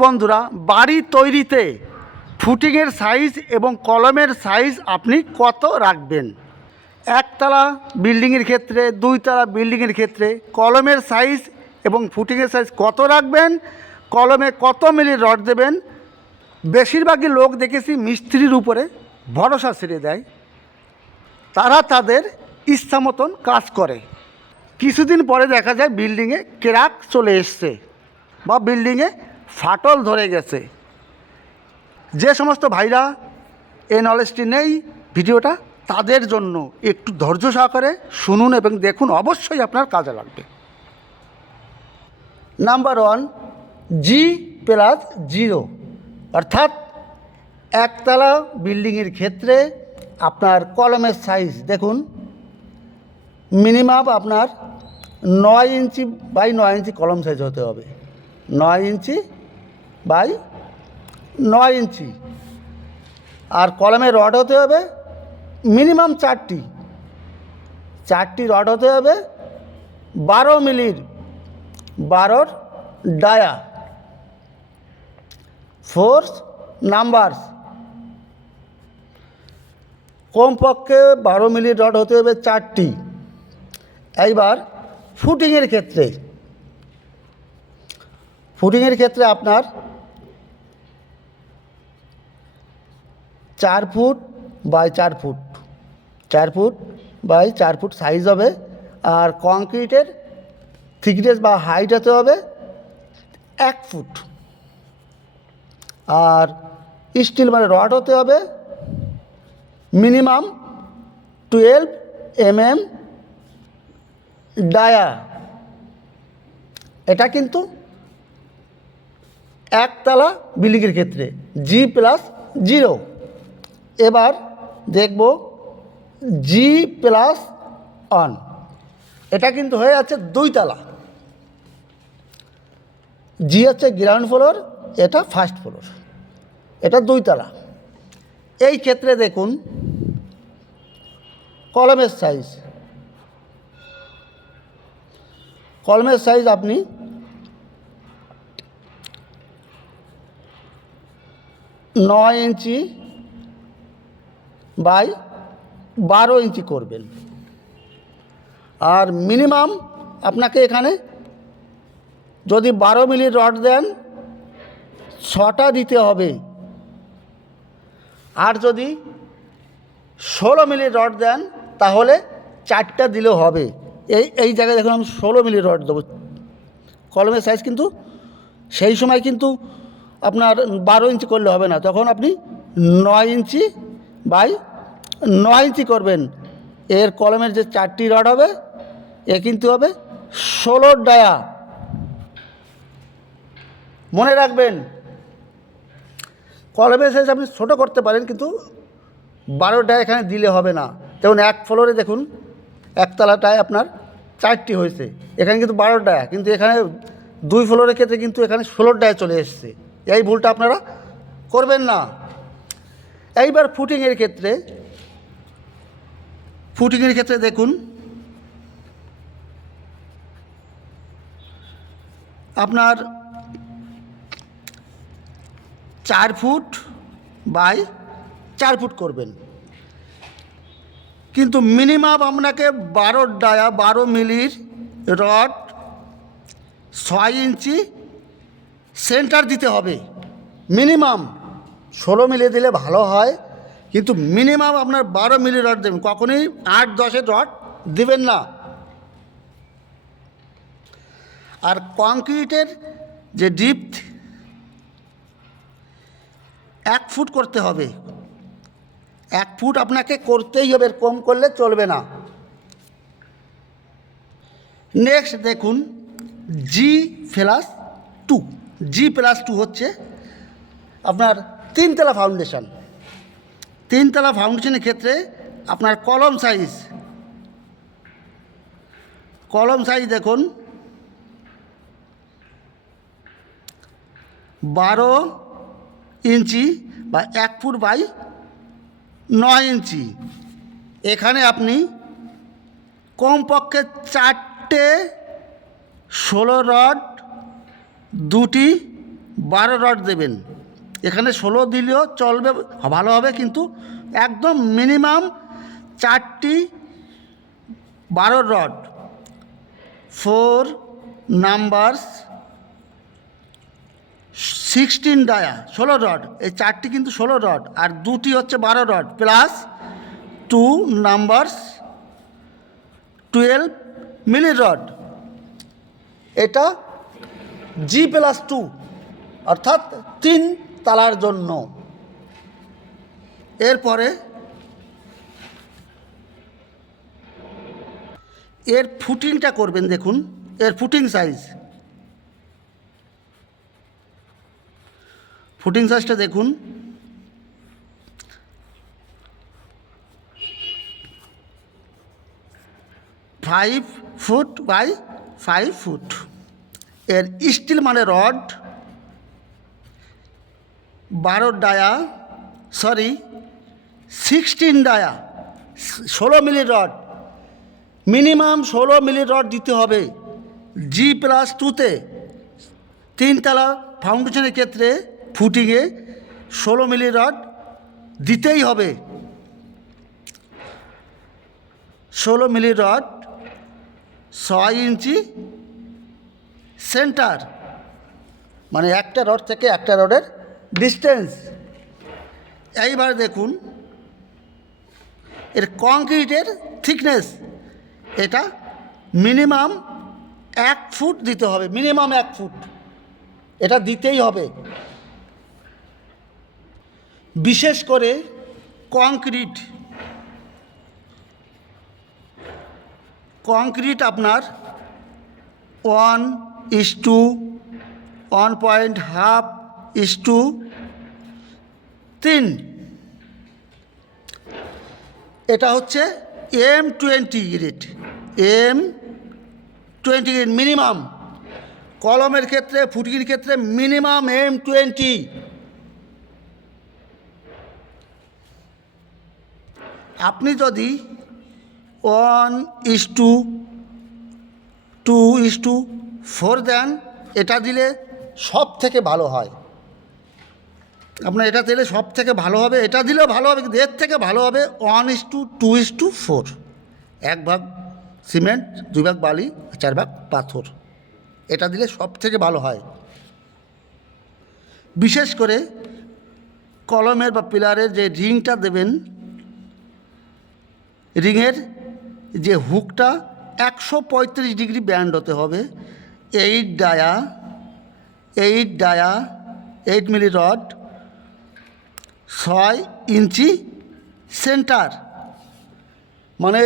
বন্ধুরা, বাড়ি তৈরিতে ফুটিংয়ের সাইজ এবং কলমের সাইজ আপনি কত রাখবেন? একতলা বিল্ডিংয়ের ক্ষেত্রে, দুইতলা বিল্ডিংয়ের ক্ষেত্রে কলমের সাইজ এবং ফুটিংয়ের সাইজ কত রাখবেন, কলমে কত মিলি রড দেবেন? বেশিরভাগই লোক দেখেছি মিস্ত্রির উপরে ভরসা ছেড়ে দেয়। তারা তাদের ইচ্ছা মতন কাজ করে। কিছুদিন পরে দেখা যায় বিল্ডিংয়ে ক্র্যাক চলে এসছে বা বিল্ডিংয়ে ফাটল ধরে গেছে। যে সমস্ত ভাইরা এই নলেজটি নেই ভিডিওটা, তাদের জন্য একটু ধৈর্য সহকারে শুনুন এবং দেখুন, অবশ্যই আপনার কাজে লাগবে। নাম্বার 1, G+0, অর্থাৎ একতলা বিল্ডিংয়ের ক্ষেত্রে আপনার কলমের সাইজ দেখুন, মিনিমাম আপনার 9 ইঞ্চি বাই 9 ইঞ্চি কলম সাইজ হতে হবে। 9 ইঞ্চি বাই 9 ইঞ্চি। আর কলমের রড হতে হবে মিনিমাম 4টি রড হতে হবে 12 মিলির 12 ডায়া, 4 নাম্বারস। কমপক্ষে 12 মিলির রড হতে হবে 4টি। এইবার ফুটিংয়ের ক্ষেত্রে আপনার 4 foot by 4 foot, 4 foot by 4 foot size হবে। আর কংক্রিটের থিকনেস বা হাইট হতে হবে 1 ফুট। আর স্টিল মানে রড হতে হবে মিনিমাম 12 mm ডায়া। এটা কিন্তু একতলা বিল্ডিংয়ের ক্ষেত্রে G+0। এবার দেখব G+1, এটা কিন্তু হয়ে যাচ্ছে 2 তলা। G হচ্ছে গ্রাউন্ড ফ্লোর, এটা ফার্স্ট ফ্লোর, এটা 2 তলা। এই ক্ষেত্রে দেখুন কলমের সাইজ আপনি 9 ইঞ্চি বাই 12 ইঞ্চি করবেন। আর মিনিমাম আপনাকে এখানে যদি 12 মিলির রড দেন 6টা দিতে হবে। আর যদি 16 মিলির রড দেন তাহলে 4টা দিলেও হবে। এই জায়গায় দেখুন আমি 16 মিলির রড দেবো। কলমের সাইজ কিন্তু সেই সময় কিন্তু আপনার 12 ইঞ্চি করলে হবে না, তখন আপনি 9 ইঞ্চি বাই 9 ইঞ্চি করবেন। এর কলমের যে 4টি রড হবে এ কিন্তু হবে 16 ডায়া। মনে রাখবেন, কলমের সাইজ আপনি ছোটো করতে পারেন কিন্তু 12 ডায়া এখানে দিলে হবে না। যেমন 1 ফ্লোরে দেখুন একতলাটায় আপনার 4টি হয়েছে, এখানে কিন্তু 12 ডায়া, কিন্তু এখানে 2 ফ্লোরের ক্ষেত্রে কিন্তু এখানে 16 ডায়া চলে এসছে। এই ভুলটা আপনারা করবেন না। এইবার ফুটিংয়ের ক্ষেত্রে দেখুন আপনার 4 ফুট বাই 4 ফুট করবেন, কিন্তু মিনিমাম আপনাকে 12 ডায়া 12 মিলির রড 6 ইঞ্চি সেন্টার দিতে হবে। মিনিমাম 16 মিলি দিলে ভালো হয়, কিন্তু মিনিমাম আপনার 12 মিলি রড দেবেন, কখনোই 8-10 রড দেবেন না। আর কংক্রিটের যে ডিপথ 1 ফুট করতে হবে। 1 ফুট আপনাকে করতেই হবে, কম করলে চলবে না। নেক্সট দেখুন G+2 হচ্ছে আপনার 3 তলা ফাউন্ডেশন। 3 তলা ফাউন্ডেশনের ক্ষেত্রে আপনার কলম সাইজ দেখুন 12 ইঞ্চি বা 1 ফুট বাই 9 ইঞ্চি। এখানে আপনি কমপক্ষে 4টে 16 রড, 2টি 12 রড দেবেন। এখানে 16 দিলেও চলবে, ভালো হবে, কিন্তু একদম মিনিমাম 4টি 12 রড, 4 নাম্বারস 16 ডায়া 16 রড, এই 4টি কিন্তু 16 রড, আর 2টি হচ্ছে 12 rod plus 2 numbers 12 milli rod. এটা G+2 অর্থাৎ 3 তালার জন্য। এরপরে এর ফুটিংটা করবেন। দেখুন এর ফুটিং সাইজটা দেখুন। 5 ফুট বাই 5 ফুট। এর স্টিল মানে rod 16 dia 16 milli rod, minimum 16 milli rod দিতে হবে। G+2তে 3 তালা ফাউন্ডেশনের ক্ষেত্রে ফুটিংয়ে 16 মিলি রড দিতেই হবে। 16 মিলি রড, 6 ইঞ্চি সেন্টার, মানে একটা রড থেকে একটা রডের ডিস্টেন্স। এইবার দেখুন এর কংক্রিটের থিকনেস, এটা মিনিমাম 1 ফুট দিতে হবে, মিনিমাম 1 ফুট এটা দিতেই হবে। বিশেষ করে কংক্রিট আপনার 1:1.5:3। এটা হচ্ছে M20 grade, M20 grade minimum. কলমের ক্ষেত্রে, ফুটিংয়ের ক্ষেত্রে মিনিমাম M20। আপনি যদি 1:2:4 দেন, এটা দিলে সব থেকে ভালো হয়। আপনার এটা দিলে সব থেকে ভালো হবে, এটা দিলেও ভালো হবে, কিন্তু এর থেকে ভালো হবে 1:2:4। 1 ভাগ সিমেন্ট, 2 ভাগ বালি, 4 ভাগ পাথর, এটা দিলে সব থেকে ভালো হয়। বিশেষ করে কলমের বা পিলারের যে রিংটা দেবেন, রিংয়ের যে হুকটা 135 ডিগ্রি ব্যান্ড হতে হবে। 8 ডায়া 8 মিলি রড, 6 ইঞ্চি সেন্টার, মানে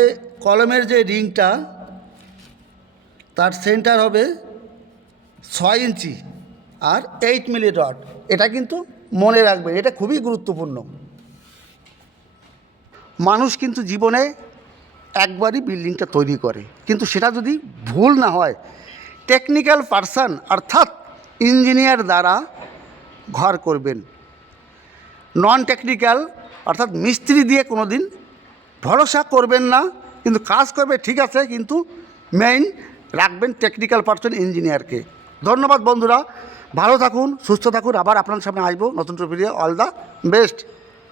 কলমের যে রিংটা তার সেন্টার হবে 6 ইঞ্চি আর 8 মিলি রড। এটা কিন্তু মনে রাখবেন, এটা খুবই গুরুত্বপূর্ণ। মানুষ কিন্তু জীবনে একবারই বিল্ডিংটা তৈরি করে, কিন্তু সেটা যদি ভুল না হয়, টেকনিক্যাল পারসন অর্থাৎ ইঞ্জিনিয়ার দ্বারা ঘর করবেন। নন টেকনিক্যাল অর্থাৎ মিস্ত্রি দিয়ে কোনো দিন ভরসা করবেন না, কিন্তু কাজ করবে ঠিক আছে, কিন্তু মেইন রাখবেন টেকনিক্যাল পারসন, ইঞ্জিনিয়ারকে। ধন্যবাদ বন্ধুরা, ভালো থাকুন, সুস্থ থাকুন, আবার আপনার সামনে আসবো নতুন ভিডিও। All the best.